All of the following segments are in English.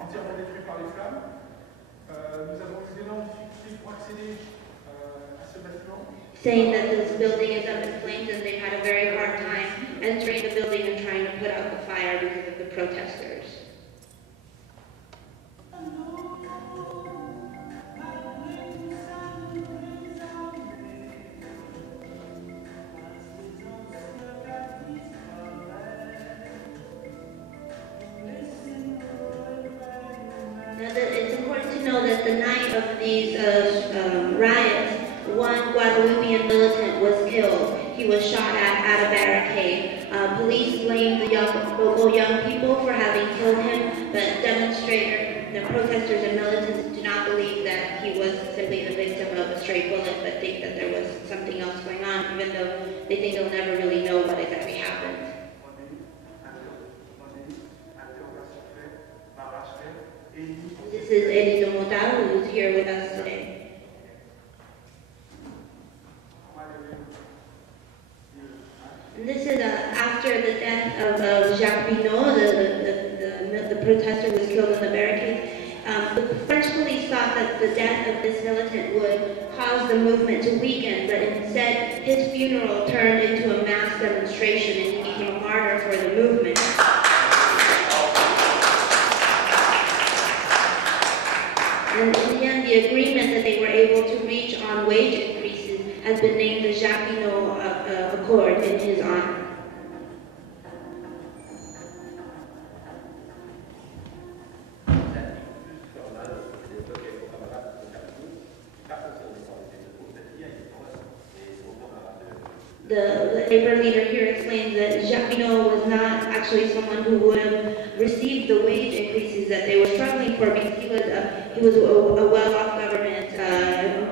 entièrement détruit par les flammes. Nous avons eu d'énormes difficultés pour accéder à ce bâtiment. Saying that this building is up in flames and they've had a very hard time entering the building and trying to put out the fire because of the protesters. It's important to know that the night of these riots, one Guadeloupean militant was killed. He was shot at a barricade. Police blamed the local young people for having killed him, but the protesters and militants do not believe that he was simply the victim of a stray bullet, but think that there was something else going on, even though they think they'll never really know what exactly happened. This is Eddie Domotaro, who is here with us today. And this is after the death of Jacques Binot, the protester who was killed on the barricade. The French police thought that the death of this militant would cause the movement to weaken, but instead his funeral turned into a mass demonstration and he became a martyr for the movement. And in the end, the agreement that they were able to reach on wage increases has been named the Jacques Binot Accord in his honor. The labor leader here explains that Jacques Binot was not actually someone who would have received the wage increases that they were struggling for because he was a well-off government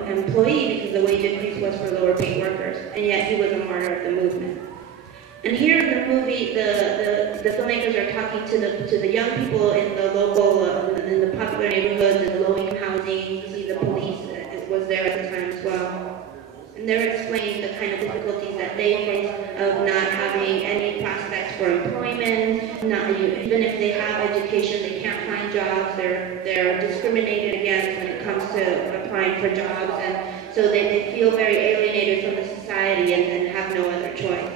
employee because the wage increase was for lower paid workers, and yet he was a martyr of the movement. And here in the movie, the filmmakers are talking to the young people in the local, in the popular neighborhoods and the low-income housing. You see the police was there at the time as well. And they're explaining the kind of difficulties that they face of not having any prospects for employment. Even if they have education, they can't find jobs. They're discriminated against when it comes to applying for jobs, and so they feel very alienated from the society and have no other choice.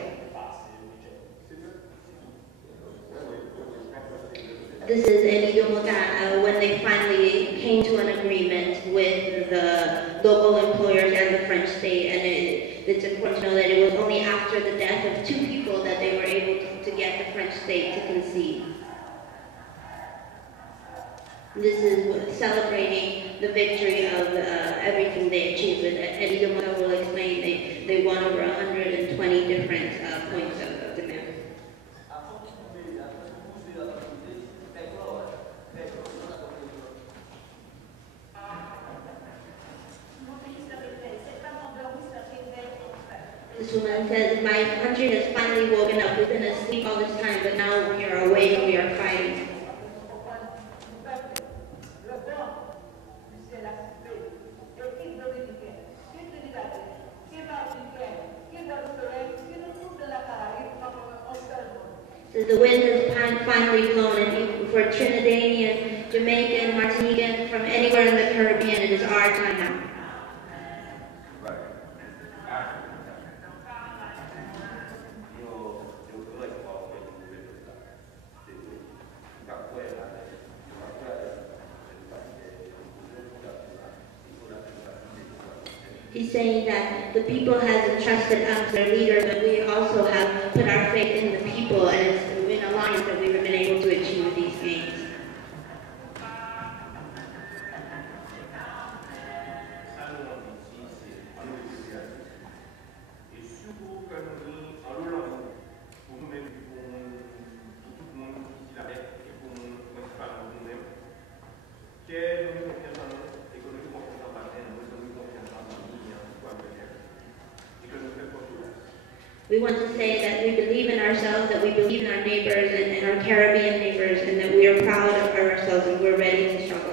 This is Eddie Domotaro when they finally came to an agreement with the local employers and the French state, and it's important to know that it was only after the death of two people that they were able to get the French state to concede. This is celebrating the victory of everything they achieved. Eddie Domotaro will explain they won over 120 different points of demand. This woman says, my country has finally woken up. We've been asleep all this time, but now we are awake and we are fighting. So the wind has finally blown, and for Trinidadian, Jamaican, Martinican, from anywhere in the Caribbean, it is our time now. He's saying that the people has entrusted us, their leaders, but we also have put our faith in the people, and it's in alliance that we've been able to achieve these gains. We want to say that we believe in ourselves, that we believe in our neighbors and our Caribbean neighbors, and that we are proud of ourselves and we're ready to struggle.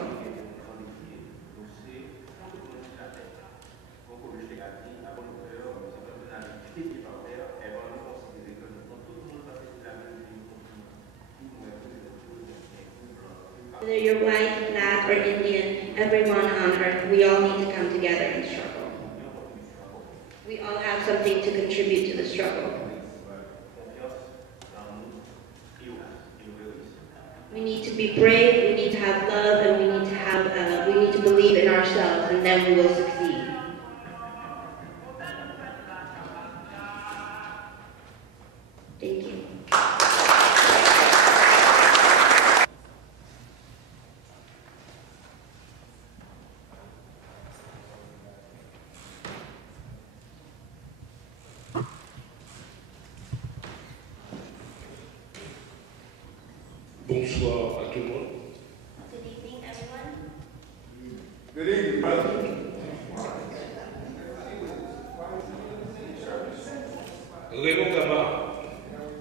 Whether you're white, black, or Indian, everyone on earth, we all need to come together and struggle. We all have something to contribute to the struggle. We need to be brave, we need to have love, and we need to believe in ourselves, and then we will succeed. Thank you. Bonsoir à tout le monde. Good evening, everyone. Good evening, brother. Raymond Gama,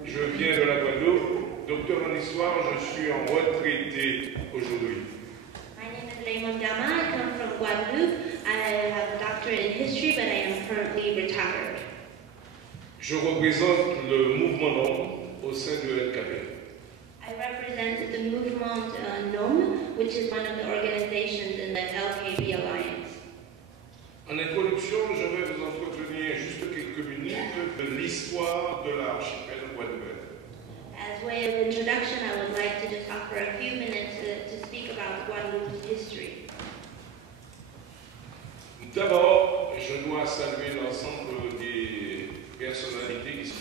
je viens de la Guadeloupe, docteur en histoire, je suis en retraité aujourd'hui. My name is Raymond Gama. I come from Guadeloupe. I have a doctorate in history, but I am currently retired. Je représente le mouvement NOM au sein de LKB. I represent the movement NOM, which is one of the organizations in the LKB Alliance. En introduction, je vais vous entretenir juste quelques minutes de l'histoire de l'archipel guadeloupéen. As way of introduction, I would like to just offer a few minutes to speak about Guadeloupe's history. D'abord, je dois saluer l'ensemble des personnalités ici.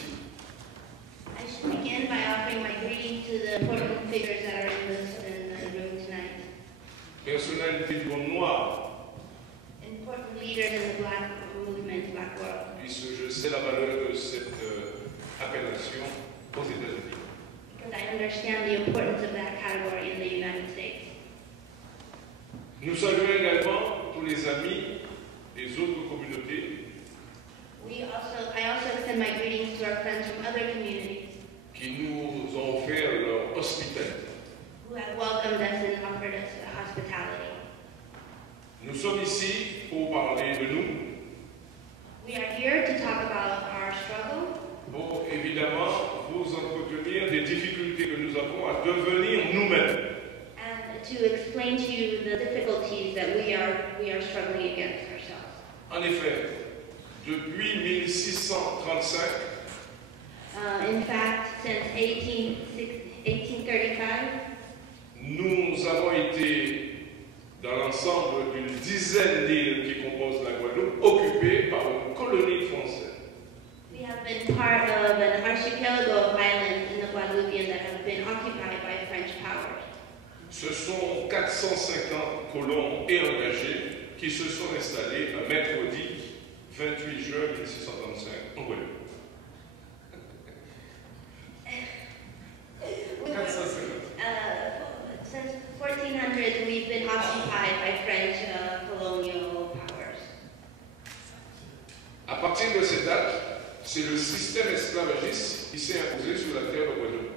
I should begin by offering my greeting to the important figures that are in the room tonight. Personnalités du monde noir, Important leaders in the Black movement, Black world. puisque je sais la valeur de cette appellation aux États-Unis. Because I understand the importance of that category in the United States. Nous saluons également tous les amis des autres communautés I also extend my greetings to our friends from other communities qui nous ont offert leur hospitalité. who have welcomed us and offered us hospitality. Nous sommes ici pour parler de nous, We are here to talk about our struggle, pour évidemment vous entretenir des difficultés que nous avons à devenir nous-mêmes. and to explain to you the difficulties that we are struggling against ourselves. En effet, depuis 1635, In fact, since 1835, nous avons été dans l'ensemble d'une dizaine d'îles qui composent la Guadeloupe, occupées par une colonie française. we have been part of an archipelago of islands in the Guadeloupe that have been occupied by French powers. Ce sont 450 colons et engagés qui se sont installés un mercredi 28 juin 1635 en Guadeloupe. 450. Since 1400, we've been occupied by French colonial powers. À partir de cette date, c'est le système esclavagiste qui s'est imposé sur la terre de Guadeloupe.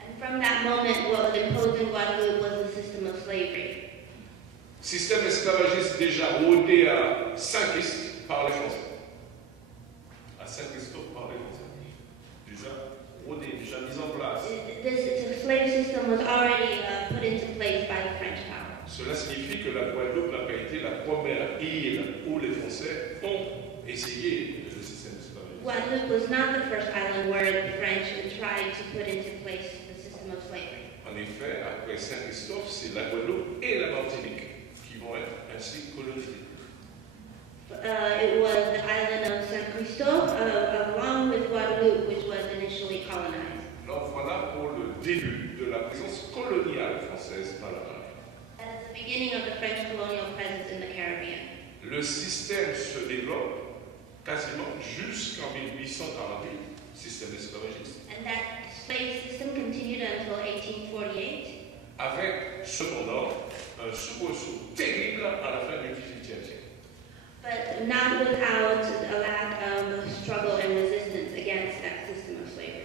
And from that moment, what was imposed in Guadeloupe was the system of slavery. Système esclavagiste déjà rodé à Saint-Christ par les Français. À Saint-Christophe par les Français. Déjà rodé, déjà mis en place. This slave system was already put into place by the French power. Cela signifie que la Guadeloupe n'a pas été la première île où les Français ont essayé le système esclavagiste. Guadeloupe was not the first island where the French tried to put into place the system of slavery. En effet, après Saint-Christophe, c'est la Guadeloupe et la Martinique qui vont être ainsi colonisées. It was the island of Saint Christophe, along with Guadeloupe, which was initially colonized. Alors voilà pour le début de la présence coloniale française dans la Caraïbe. That is the beginning of the French colonial presence in the Caribbean. Le système se développe quasiment jusqu'en 1848, système esclavagiste, And that slave system continued until 1848, avec cependant un soubresaut terrible à la fin du XVIIIe siècle. but not without a lack of struggle and resistance against that system of slavery.